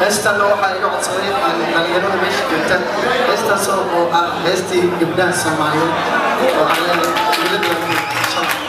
هستا لو حد يقعد صغير عن اليمن ماشي جدا هستا صوب هستي جبناه الصوماليين وعلى بلدنا إن شاء الله.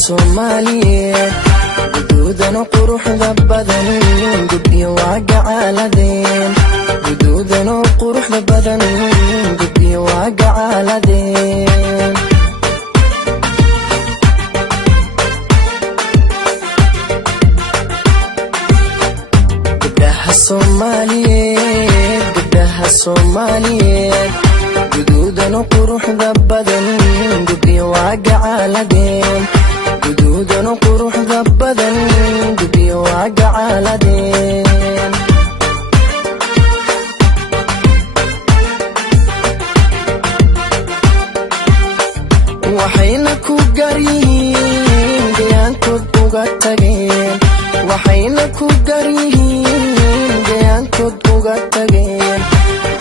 Soomaaliyeed guduudana quruxda badan gudbiyo wagacaaladeen guduudana quruxda badan gudbiyo wagacaaladeen gabdhaha Soomaaliyeed guduudana quruxda badan gudbiyo wagacaaladeen guduudana quruxda badan gudbiyo wagacaaladeen waxayna ku garyihiin gayaankood uga tageen waxayna ku garyihiin gayaankood uga tageen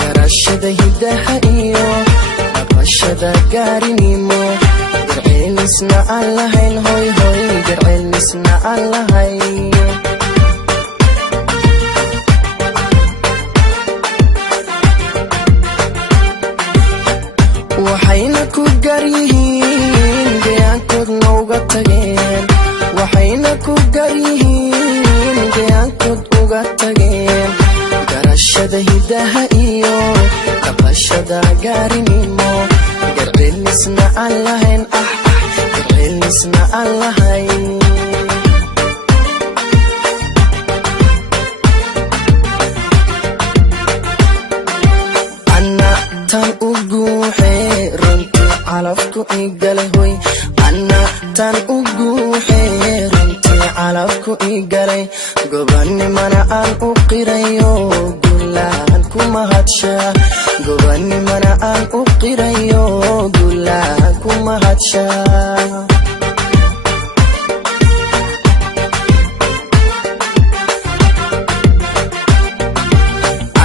garashada hidaha iyo dhaqashada gaarinimo garceelisna aan lahayn hoy hoy garceelisna aan lahayn waxayna ku garyihiin gayaankoodna uga tageen waxayna ku garyihiin gayaankood uga tageen garashada hidaha iyo dhaqashada gaarinimo garceelisna aan lahayn garceelisna aan lahayn ana tan u guuxee runtii calafku igalay hoy ana tan u guuxee runtii calafku igalay gobanimana aan u qirayo gulaan ku mahadshaa gobanimana aan u qirayo gulaan ku mahadshaa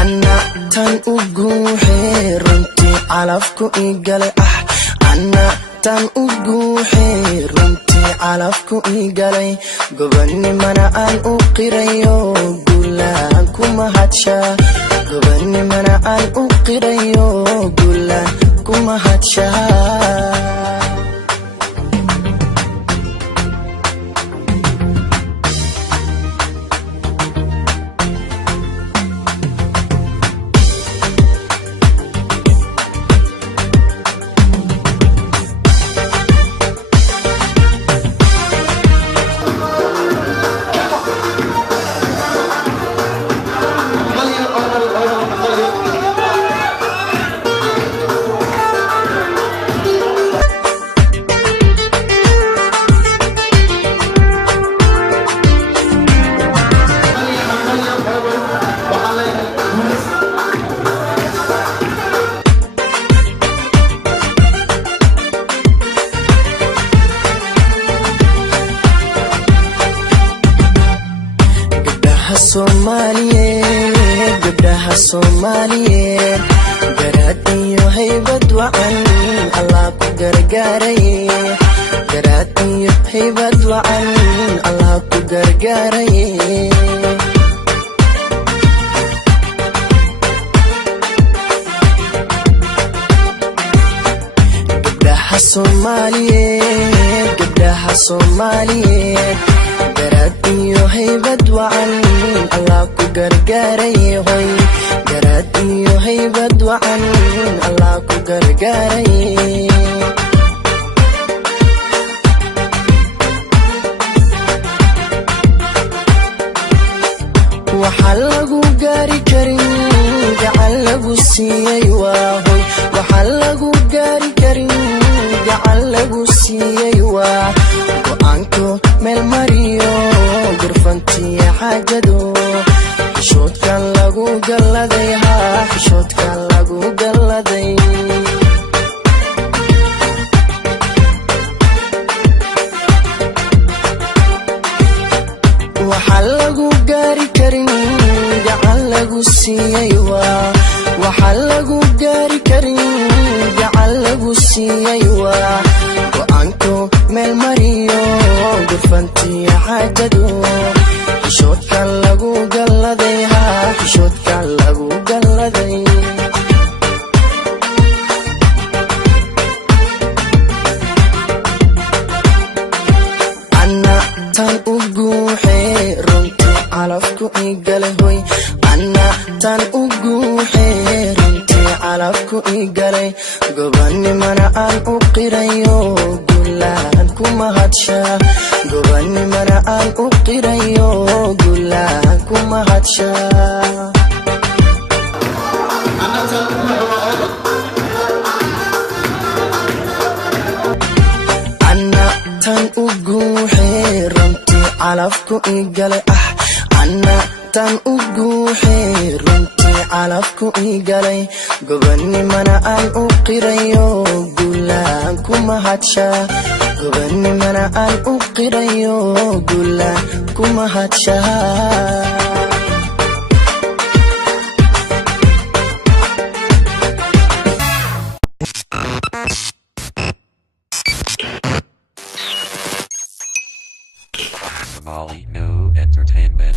ana tan u guuxee runtii calafku igalay ana tan u guuxee runtii calafku igalay gobanimana aan u qirayo gulaan ku mahadshaa gobanimana aan u qirayo gulaan ku mahadshaa gabdhaha Soomaaliyeed garaad iyo haybad wacan Allah ku gargaaray garaad iyo haybad wacan Allah ku gargaaray gabdhaha Soomaaliyeed garaad iyo haybad wacan Allah ku gargaaray hoy garaad iyo haybad wacan Allah ku gargaaray lagu siiyey waa go'aanko meel mariyo gurfantiya xaajado xishoodkan lagu galladay haa xishoodkan lagu galladay waxaa lagu gaari karin gacan lagu siiyey waa waxaa lagu gaari karin gacan lagu siiyey waa go'aanko meel mariyo gurfantiya xaajado xishoodkan lagu galladay haa xishoodkan lagu galladay ana tan u guuxee runtii calafku igalay hoy ana tan u guuxee runtii calafku igalay gobanimana aan u qirayo gulaan ku mahadshaa gobanimana aan u qirayo gulaan ku mahadshaa ana tan u guuxee runtii calafku igalay ana tan u guuxee runtii calafku igalay gobanimana aan u qirayo gulaan ku mahadshaa gobanimana aan u qirayo gulaan ku mahadshaa Molly New Entertainment.